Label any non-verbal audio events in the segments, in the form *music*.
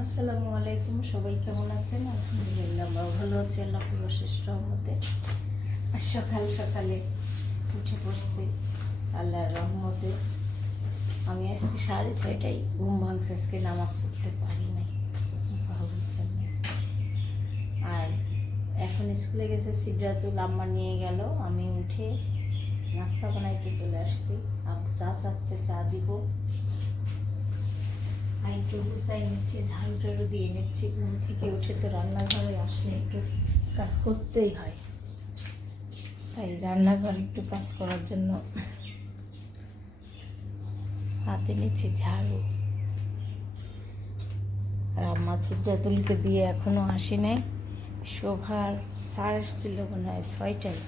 আসসালামু আলাইকুম, সবাই কেমন আছেন? আলহামদুলিল্লাহ আমরা ভালো আছি, আল্লাহ অশেষ রহমতে। আর সকাল সকালে উঠে পড়ছি আল্লাহর রহমতে। আমি আজকে সাড়ে ছয়টাই ঘুম ভাঙছে, আজকে নামাজ পড়তে পারি নাই। আর এখন স্কুলে গেছে সিদ্ধাতুল আম্মা নিয়ে গেল। আমি উঠে নাস্তা বানাইতে চলে আসছি। আব্বু চা চাচ্ছে, চা দিব। আর একটু গুছাই নিচ্ছি, ঝাড়ু টাড়ু দিয়ে নিচ্ছি। ঘুম থেকে উঠে তো রান্নাঘরে আসলে একটু কাজ করতেই হয়। তাই রান্নাঘরে একটু কাজ করার জন্য হাতে নিচ্ছি ঝাড়ু। আর আম্মা চিত্রাতুলিকে দিয়ে এখনও আসি নাই শোভার সার এসেছিল মনে হয় ছয়টায়।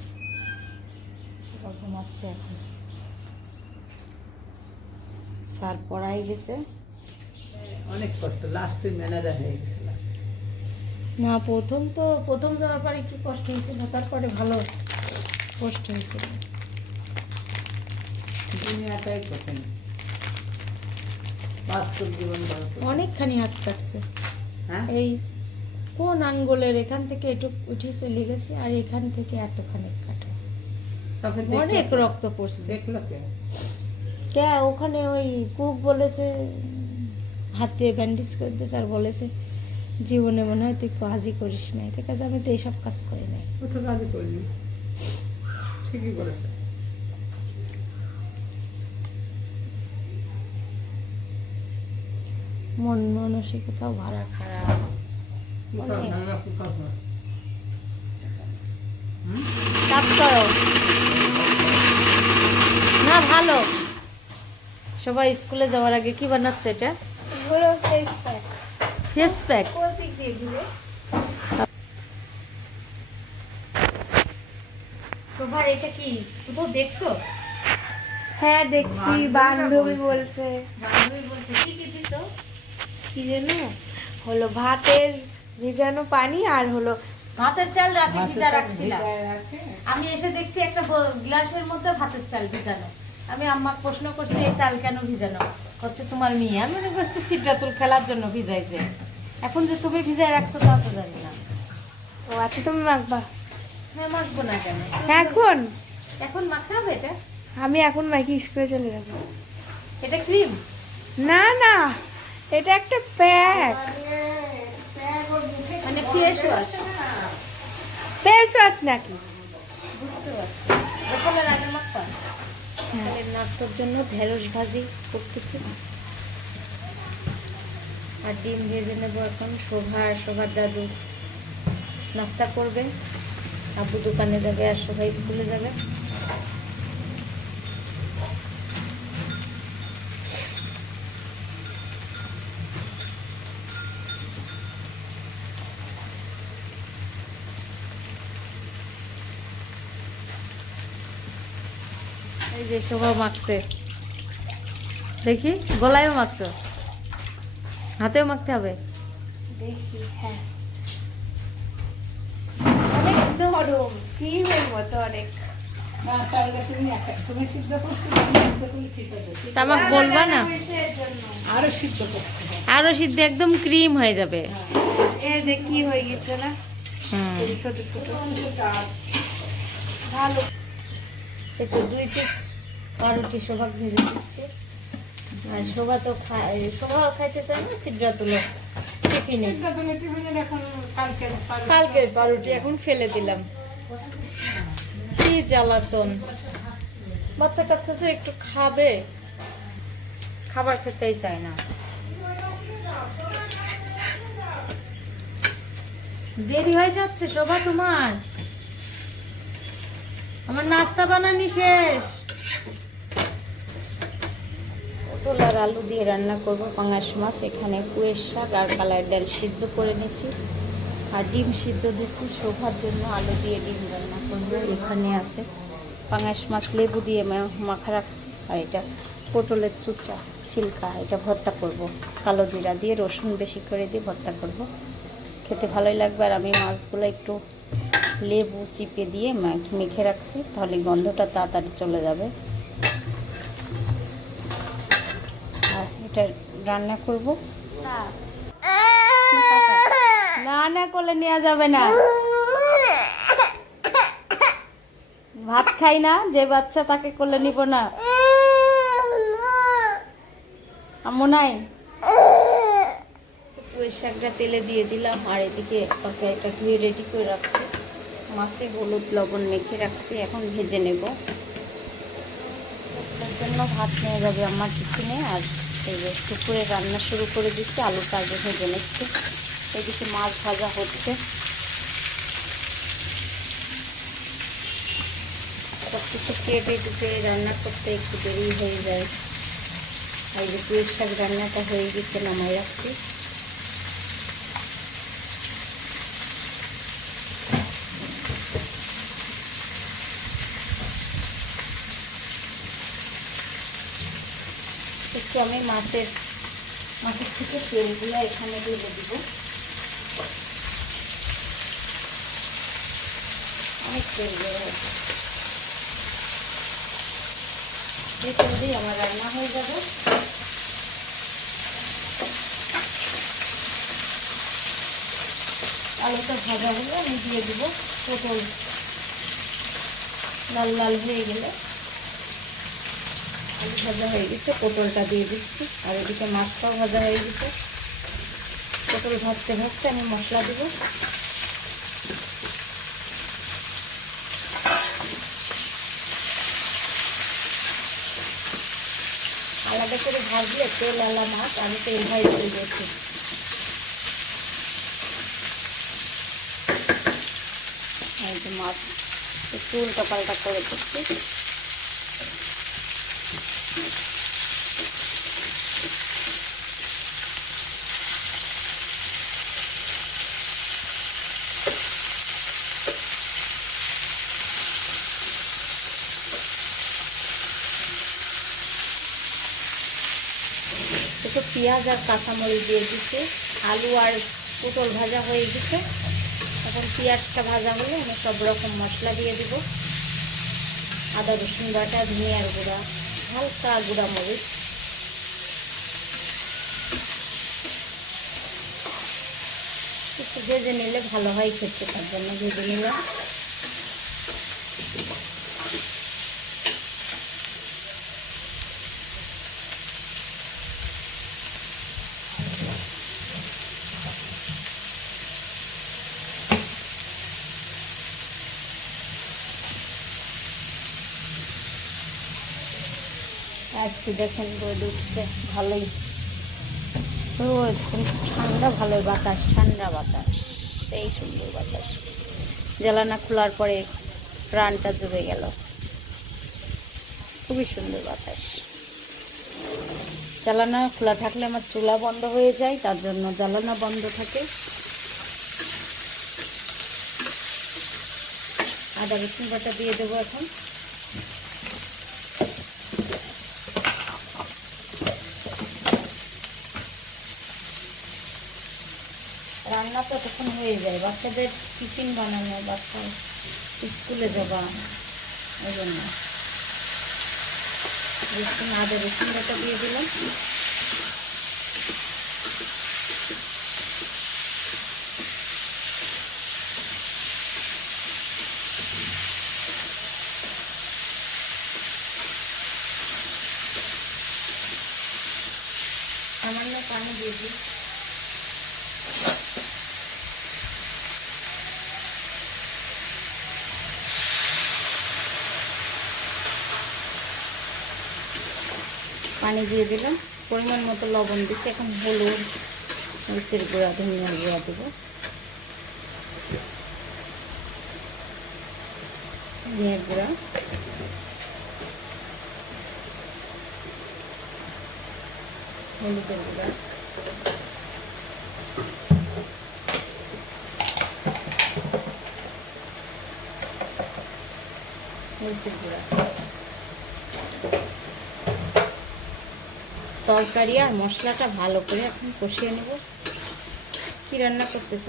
ওরা ঘুমাচ্ছে এখন। স্যার পড়াই গেছে। অনেক কষ্ট। লাস্টে ম্যানেজার হয়ে গেছিলাম না প্রথম তো প্রথম যাওয়ার পর একটু কষ্ট হয়েছিল তারপরে ভালো কষ্ট হয়েছিল। দুনিয়াটাই কঠিন। বাস্তব জীবন অনেকখানি হাত কাটছে। হ্যাঁ? এই কোন আঙ্গুলের এখান থেকে একটু উঠে চলে গেছে আর এখান থেকে এতখানি কাটা। অনেক রক্ত পড়ছে। দেখল কে? ওখানে ওই কুক বলেছে হাতে ব্যান্ডেজ করে দিয়েছে আর বলেছে জীবনে মনে হয় তুই কাজই করিস নাই। ঠিক আছে আমি তো এইসব কাজ করি নাই। কাজই করিনি। ঠিকই মন মানসিকতাও ভাড়া খারাপ? কাজ করো। না ভালো। সবাই স্কুলে যাওয়ার আগে কি বানাচ্ছে এটা? হলো ফেস প্যাক ফেস প্যাক দিয়ে দিবে? এটা কি? কোথাও দেখছ? হ্যাঁ দেখছি। বান্ধবী বলছে। বলছে। বান্ধবী বলছে কি কি দিছো? কি যেন? হলো ভাতের ভেজানো পানি আর হলো ভাতের চাল রাতে ভিজা রাখছিলাম। আমি এসে দেখছি একটা গ্লাসের মধ্যে ভাতের চাল ভিজানো। আমি আম্মাকে প্রশ্ন করছি এই চাল কেন ভিজানো? হচ্ছে তোমার মেয়ে। আমি মনে করছি সিদ্ধাতুল খেলার জন্য ভিজাইছে। এখন যে তুমি ভিজাই রাখছো তা তো জানি না। ও আচ্ছা তুমি মাখবা? হ্যাঁ মাখবো না কেন? এখন? এখন মাখতে হবে এটা? আমি এখন মাইকি স্কুলে চলে যাব। এটা ক্রিম? না না এটা একটা প্যাক। মানে ফেস ওয়াশ? ফেস ওয়াশ নাকি? বুঝতে পারছি। নাস্তার জন্য ঢেঁড়স ভাজি করতেছি। আর ডিম ভেজে নেব এখন শোভা, শোভার দাদু নাস্তা করবে। আপু দোকানে যাবে আর শোভা স্কুলে যাবে। এই যে শোভা মাখছে। দেখি গলায়ও মাখছো? হাতেও মাখতে হবে? দেখি হ্যাঁ। অনেক নরম ক্রিমের মতো অনেক। হবে। বলবা না? আরও সিদ্ধ আরও সিদ্ধ একদম ক্রিম হয়ে যাবে। যে কি হয়ে গেছে না? ছোট ছোট। ভালো। একটু দুই পিস পাউরুটি শোভা ভেজে দিচ্ছে। আর শোভা তো খায় শোভা খাইতে চায় না সিদ্ধা তুলো টিফিনে। কালকের পাউরুটি এখন ফেলে দিলাম। কি জ্বালাতন। বাচ্চা কাচ্চা তো একটু খাবে, খাবার খেতেই চায় না। দেরি হয়ে যাচ্ছে শোভা তোমার। আমার নাস্তা বানানি শেষ। পটল আর আলু দিয়ে রান্না করব পাঙাশ মাছ। এখানে কুয়ের শাক আর কালার ডাল সিদ্ধ করে নিয়েছি। আর ডিম সিদ্ধ দিয়েছি। শোভার জন্য আলু দিয়ে ডিম রান্না করব। এখানে আছে পাঙাশ মাছ, লেবু দিয়ে মাখা রাখছি। আর এটা পটলের চুচা, ছিলকা, এটা ভর্তা করব। কালো জিরা দিয়ে রসুন বেশি করে দিয়ে ভর্তা করব। খেতে ভালোই লাগবে। আর আমি মাছগুলো একটু লেবু চিপে দিয়ে মেখে রাখছি। তাহলে গন্ধটা তাড়াতাড়ি চলে যাবে। এটা রান্না করব। না কোলে নেওয়া যাবে না। ভাত খাই না, যে বাচ্চা তাকে কোলে নিব না। আম্মু নাই? পুঁই শাকটা তেলে দিয়ে দিলাম, আর এদিকে তরকারিটা ধুয়ে রেডি করে রাখছি। মাছে হলুদ, লবণ মেখে রাখছি, এখন ভেজে নেব। জন্য ভাত নিয়ে যাবে আমার টিফিনে আর এই যে দুপুরে রান্না শুরু করে দিচ্ছি আলুটা আগে ভেজে নিচ্ছি। এদিকে মাছ ভাজা হচ্ছে। কিছু কেটে দুপুরে রান্না করতে একটু দেরি হয়ে যায়। এই যে পুঁই শাক রান্নাটা হয়ে গেছে, নামাই রাখছি। একটু আমি মাছের মাছের থেকে তেলগুলো এখানে ঢেলে দিব। অনেক তেল বের হয়েছে। এই তেল দিয়ে আমার রান্না হয়ে যাবে। আলুটা ভাজা হলে আমি দিয়ে দিব পটল। লাল লাল হয়ে গেলে। আলু ভাজা হয়ে গেছে, পটলটা দিয়ে দিচ্ছি। আর এদিকে মাছটাও ভাজা হয়ে গেছে। পটল ভাজতে ভাজতে আমি মশলা দেব। আলাদা করে ভাজলে তেল আলা মাছ, আমি তেল করে দিয়েছি। মাছ উল্টা পাল্টা করে দিচ্ছি একটু পেঁয়াজ আর কাঁচামরিচ দিয়ে দিচ্ছি। আলু আর পটল ভাজা হয়ে গেছে। এখন পেঁয়াজটা ভাজা হলে আমি সব রকম মশলা দিয়ে দেব। আদা, রসুন বাটা, ধনিয়ার গুঁড়া, হালকা গুঁড়া মরিচ। একটু ভেজে নিলে ভালো হয় খেতে, তার জন্য ভেজে নিলাম আজকে দেখেন রোদ উঠছে, ভালোই। রোদ ঠান্ডা, ভালোই বাতাস, ঠান্ডা বাতাস, এই সুন্দর বাতাস। জ্বালানা খোলার পরে প্রাণটা জুড়ে গেল। খুবই সুন্দর বাতাস। জ্বালানা খোলা থাকলে আমার চুলা বন্ধ হয়ে যায়, তার জন্য জ্বালানা বন্ধ থাকে। আদা রসুন বাটা দিয়ে দেবো এখন। তখন হয়ে যায়। বাচ্চাদের টিফিন বানানো, বাচ্চা স্কুলে যাবা ওই জন্য। রসুন আদা রসুন বাটা দিয়ে দিলাম। সামান্য পানি দিয়ে দিই। পানি দিয়ে দিলাম। পরিমাণ মতো লবণ দিচ্ছি এখন হলুদ, মরিচের গুঁড়া ধনিয়ার গুঁড়া দেবো। ধনিয়ার গুঁড়া। হলুদের গুঁড়া। মরিচের গুঁড়া। তরকারি আর মশলাটা ভালো করে এখন কষিয়ে নেব। কি রান্না করতেছ?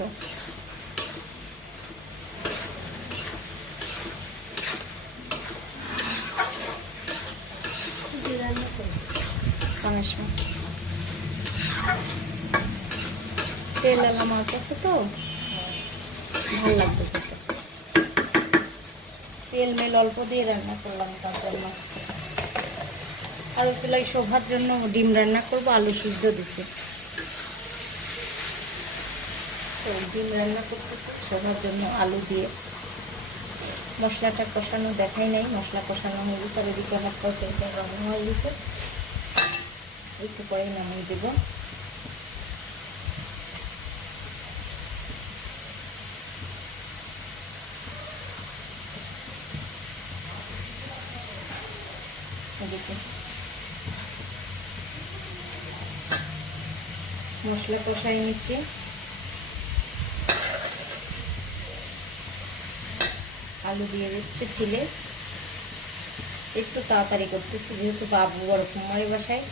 পাঙাশ মাছ। মাছ আছে তো? ভালো লাগবে তেল মেল অল্প দিয়ে রান্না করলাম তার জন্য আর চুলাই শোভার জন্য ডিম রান্না করব, আলু সিদ্ধ দিছে। তো ডিম রান্না করতেছি শোভার জন্য আলু দিয়ে। মশলাটা কষানো দেখাই নাই, মশলা কষানো হয়ে গেছে, আর এদিকে আমার তরকারিটা রান্না হয়ে গেছে। একটু পরে নামিয়ে দেবো এদিকে মশলা কষাই নিচ্ছি। আলু দিয়ে দিচ্ছে ছিলে। একটু তাড়াতাড়ি করতেছি, যেহেতু বাবু বড় কুমারি বাসায়।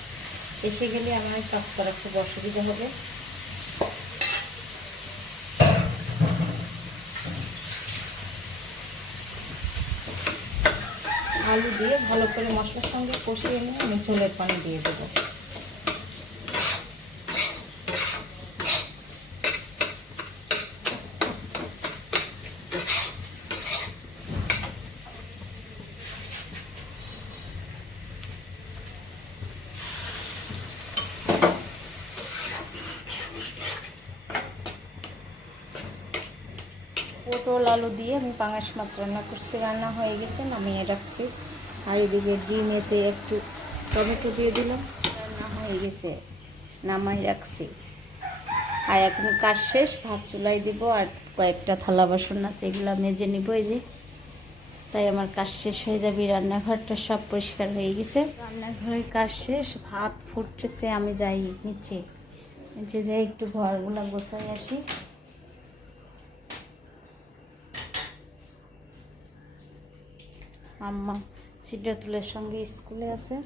এসে গেলে আমার কাজ করা খুব অসুবিধা হবে। আলু দিয়ে ভালো করে মশলার সঙ্গে কষিয়ে নিয়ে আমি ঝোলের পানি দিয়ে দেবো। পটল, আলু দিয়ে আমি পাঙাশ মাছ রান্না করছি। রান্না হয়ে গেছে, নামিয়ে রাখছি। আর এদিকে ডিম এতে একটু টমেটো দিয়ে দিলাম। রান্না হয়ে গেছে, নামাই রাখছি। আর এখন কাজ শেষ, ভাত চুলাই দিব আর কয়েকটা থালা বাসন আছে, এগুলো মেজে নিব এই যে। তাই আমার কাজ শেষ হয়ে যাবে, রান্নাঘরটা সব পরিষ্কার হয়ে গেছে। রান্নাঘরের কাজ শেষ, ভাত ফুটতেছে, আমি যাই নিচে। নিচে যাই একটু ঘরগুলো গোছাই আসি। আম্মা সিদ্ধাতুলের সঙ্গে স্কুলে আছে।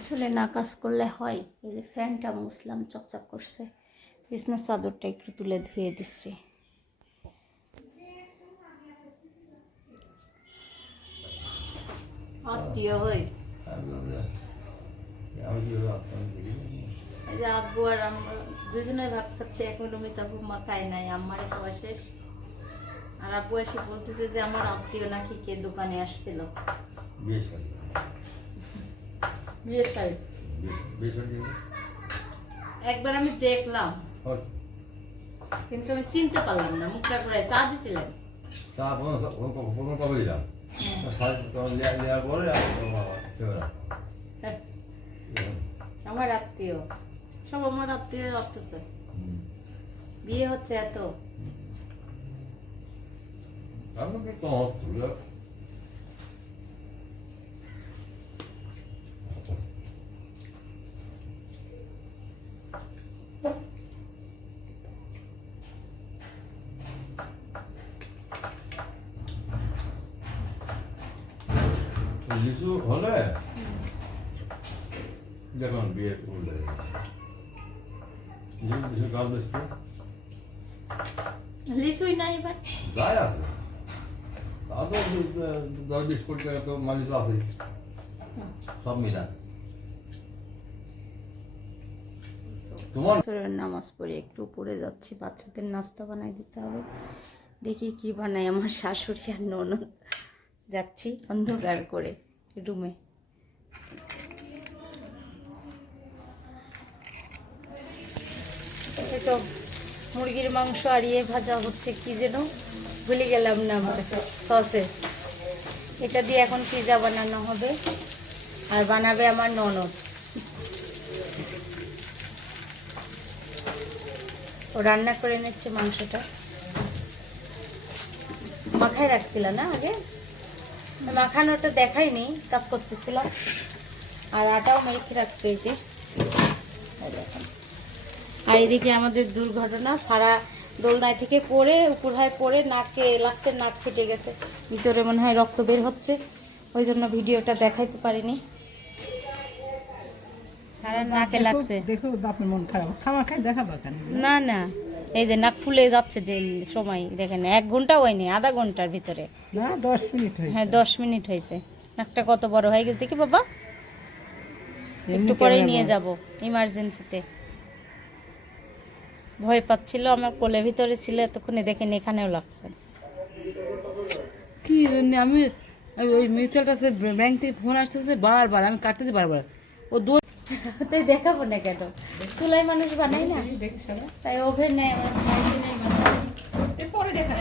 আসলে না কাজ করলে হয়, এই যে ফ্যানটা মুসলাম চকচক করছে। বিছনার চাদরটা একটু তুলে ধুয়ে দিচ্ছি। আত্মীয় হই যে আব্বু আর আমরা দুজনে ভাত খাচ্ছি এখন অমিতা মা খায় নাই আমারে খাওয়া শেষ। আর আব্বু এসে বলতেছে যে আমার আত্মীয় নাকি কে দোকানে আসছিল। বিয়ের শাড়ি? একবার আমি দেখলাম। কিন্তু আমি চিনতে পারলাম না মুখটা করে চা দিছিলেন। হ্যাঁ, আমার আত্মীয়। সব আমার আত্মীয় আসতেছে। বিয়ে হচ্ছে এত। আমি তো লিচু হলে? দেখুন বিয়ে করলে লিচু গাছ বেসবে লিচুই নাই এবার। যাই আছে? তা তো দশ বিশ কোটি টাকা তো মালিক আছে সব মিলা তোমার আসরের নামাজ পড়ে একটু উপরে যাচ্ছি বাচ্চাদের নাস্তা বানাই দিতে হবে। দেখি কি বানাই আমার শাশুড়ি আর ননদ। যাচ্ছি অন্ধকার করে রুমে। তো মুরগির মাংস আর ইয়ে ভাজা হচ্ছে, কি যেন ভুলে গেলাম না সসেস এটা দিয়ে এখন পিজা বানানো হবে আর বানাবে আমার ননদ। ও রান্না করে নিচ্ছে মাংসটা। মাখায় রাখছিল না আগে? মাখানোটা দেখাইনি কাজ করতেছিলাম আর আটাও মেখে রাখছে এই যে। আর এদিকে আমাদের দুর্ঘটনা সারা দোলনায় থেকে পড়ে উপর হয় পড়ে নাকে লাগছে নাক ফেটে গেছে। ভিতরে মনে হয় রক্ত বের হচ্ছে ওই জন্য ভিডিওটা দেখাইতে পারিনি। সারা নাকে লাগছে। দেখো বাপের মন খারাপ। খাওয়া খাই দেখাবা কেন? না না। এই যে নাক ফুলে যাচ্ছে যে সময় দেখেন এক ঘণ্টা হয়নি আধা ঘণ্টার ভিতরে। না দশ মিনিট হ্যাঁ দশ মিনিট হয়েছে। নাকটা কত বড় হয়ে গেছে দেখি বাবা। একটু পরেই নিয়ে যাব ইমার্জেন্সিতে ভয় পাচ্ছিল আমার কোলের ভিতরে ছিল এতক্ষণে দেখেন এখানেও লাগছে। কি জন্য আমি ওই মিউচুয়ালটা ব্যাংক থেকে ফোন আসতেছে বারবার আমি কাটতেছি বারবার। ও তাই দেখাবো না কেন? চুলাই মানুষ বানাই না? তাই ওভেনে পরে দেখা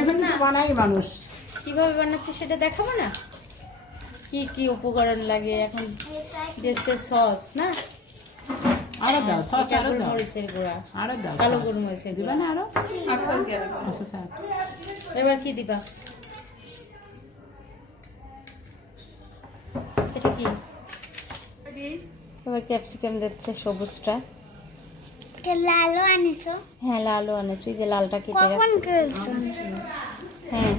এখন বানাই মানুষ। কীভাবে বানাচ্ছি সেটা দেখাবো না? কি কি উপকরণ লাগে এখন? দেশে সস না? আরও দাও সস আরও দাও। গোলমরিচের গুঁড়া। আরও দাও কালো sauce। গোলমরিচের গুঁড়া। না আরও? আচ্ছা এবার কি দিবা এটা কি এবার ক্যাপসিকাম দিচ্ছে সবুজটা। লালও আনিছো? হ্যাঁ লালও আনেছি এই যে লালটা কেটে রাখছি। হ্যাঁ।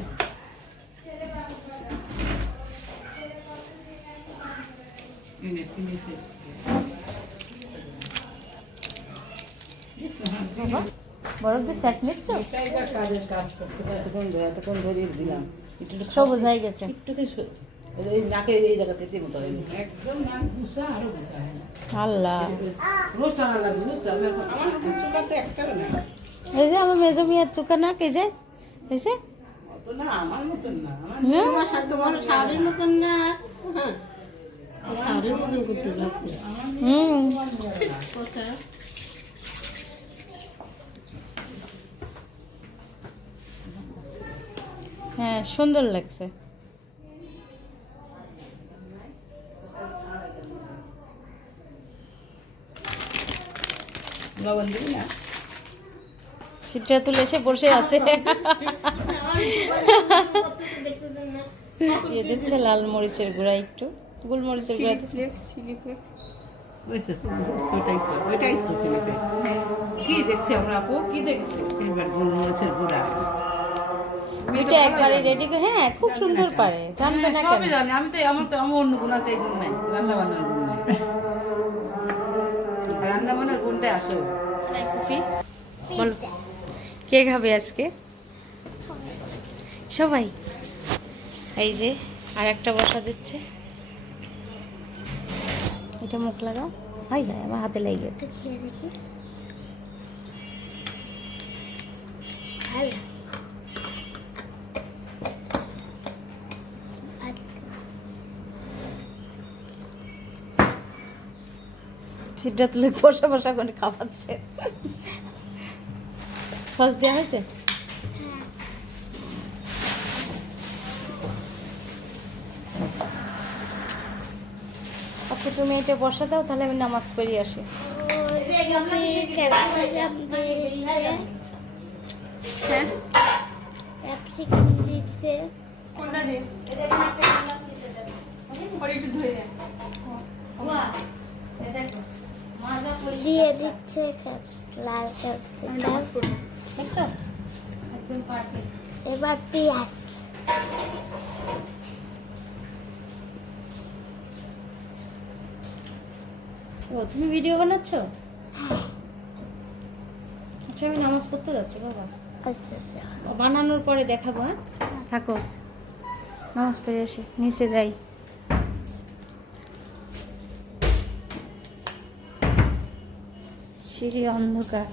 বরফ দিয়ে নিচ্ছ সবুজ হয়ে গেছে। একটু কিছু এই নাকের এই জায়গা থেকে মতো একদম নাক ঘুষা আরও ঘুষা আল্লাহ। রোজ টানা লাগবে বুঝছ আমি এখন আমার চোখা তো না। এই যে আমার মেজো মিয়ার যে এই যে। না আমার মতন না। আমার হুম? তোমার শাড়ির মতন না। হ্যাঁ। শাড়ির মতন করতে যাচ্ছে। হুম। হ্যাঁ সুন্দর লাগছে। লবণ দিবি না। সিটটা তুলে এসে বসে আছে। *laughs* দিয়ে দিচ্ছে লাল মরিচের গুঁড়া একটু গোলমরিচের গুঁড়া দিচ্ছে কি দেখছি আমরা আপু? কি দেখছি? এবার গোলমরিচের গুঁড়া। এটা একবারে রেডি করে হ্যাঁ খুব সুন্দর পারে জানবে না সবই কেন। জানি আমি তো আমার তো আমার অন্য গুণ আছে এই গুণ নাই রান্না বান্নার বান্নার আসো? বলো। কে খাবে আজকে? সবাই। এই যে আর একটা বসা দিচ্ছে। এটা মুখ লাগাও। হাই হাই আমার হাতে লেগে গেছে। খেয়ে দেখি। ভালো। সিটটা তুলে বসা বসা করে খাওয়াচ্ছে। সস দেওয়া হয়েছে? আচ্ছা তুমি এটা বসা দাও তাহলে আমি নামাজ পড়ি আসি। ক্যাপসিকাম হ্যাঁ? ক্যাপসিকাম দিচ্ছে। দিয়ে দিচ্ছে লাল ক্যাপসিকাম এবার পেঁয়াজ। ও তুমি ভিডিও বানাচ্ছ? আচ্ছা আমি নামাজ পড়তে যাচ্ছি বাবা। আচ্ছা আচ্ছা। বানানোর পরে দেখাবো হ্যাঁ? থাকো। নামাজ পড়ে আসি নিচে যাই। সিঁড়ি অন্ধকার।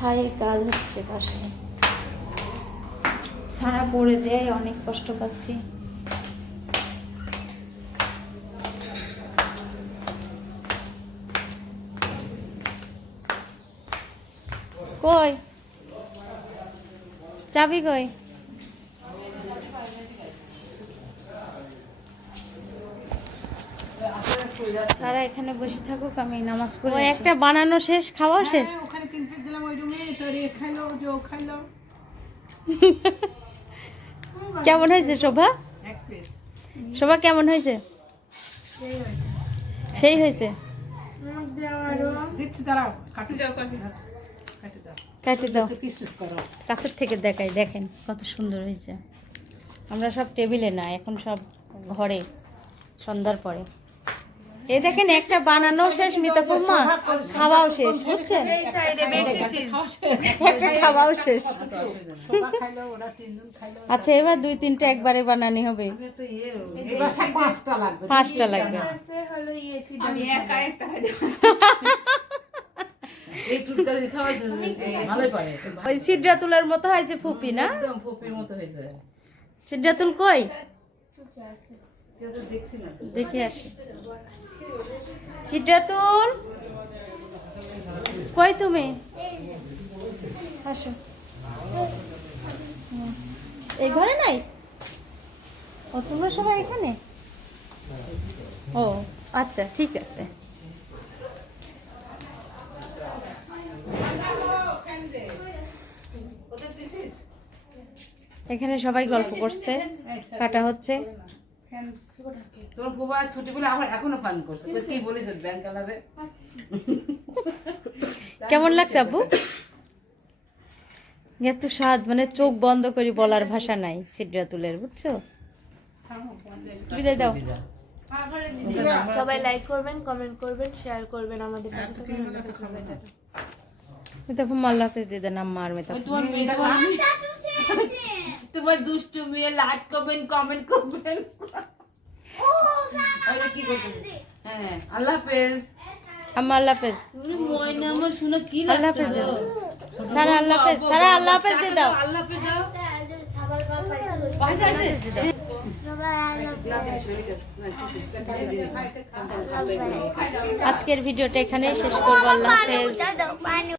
হায়ের কাজ হচ্ছে পাশে। সারা পড়ে যায়, অনেক কষ্ট পাচ্ছি। কই? চাবি কই? সারা এখানে বসে থাকুক আমি নামাজ পড়ে একটা বানানো শেষ খাওয়া শেষ? ওখানে কিনতে দিলাম ওই রুমে তোর এ খাইলো যে ও খাইলো। *laughs* কেমন হয়েছে শোভা? শোভা কেমন হয়েছে? সেই হয়েছে? কাটি। কাটি। দাও কাটি দাও। কাটি দাও। পিস পিস করো। কাছের থেকে দেখাই দেখেন কত সুন্দর হয়েছে। আমরা সব টেবিলে না এখন সব ঘরে সন্ধ্যার পরে। এই দেখেন একটা বানানো শেষ মিতাপুর মা খাওয়াও শেষ বুঝছেন? একটা খাওয়াও শেষ। সবাই খাইলো ওরা তিনজন খাইলো আচ্ছা এবার দুই তিনটা একবারে বানানি হবে। পাঁচটা লাগবে। ইয়ে *laughs* ওই সিদ্রা তুলার মতো হয়েছে ফুপি না? একদম ফুপির মতো হয়েছে। সিদ্রা তুল কই দেখে আসি। সিদ্রা তুল কই তুমি? আসো। এই ঘরে নাই? ও, তোমরা সবাই এখানে? ও আচ্ছা ঠিক আছে। এখানে সবাই গল্প করছে। কাটা হচ্ছে। তোর বুবা ছুটি বলে আমার এখনও পান করছে। কি বলিস ব্যাংক কালারে? কেমন লাগছে আব্বু? এত স্বাদ মানে চোখ বন্ধ করে বলার ভাষা নাই সিডরা তুলের বুঝছ? বিদায় দাও। সবাই লাইক করবেন কমেন্ট করবেন শেয়ার করবেন আমাদের। মিতাফু মাল্লা হাফেজ দিয়ে দেন আম্মা আর ওই তোমার মেয়ে তোমার দুষ্টু মেয়ে লাইক করবেন কমেন্ট করবেন হ্যাঁ আল্লাহ হাফেজ। আম্মা আল্লাহ হাফেজ। ময়না আমার শুনে কি আল্লাহ হাফেজ। সারা আল্লাহ হাফেজ সারা আল্লাহ হাফেজ দিয়ে দাও। আল্লাহ হাফেজ দাও। আজকের ভিডিওটা এখানেই শেষ করব আল্লাহ হাফেজ।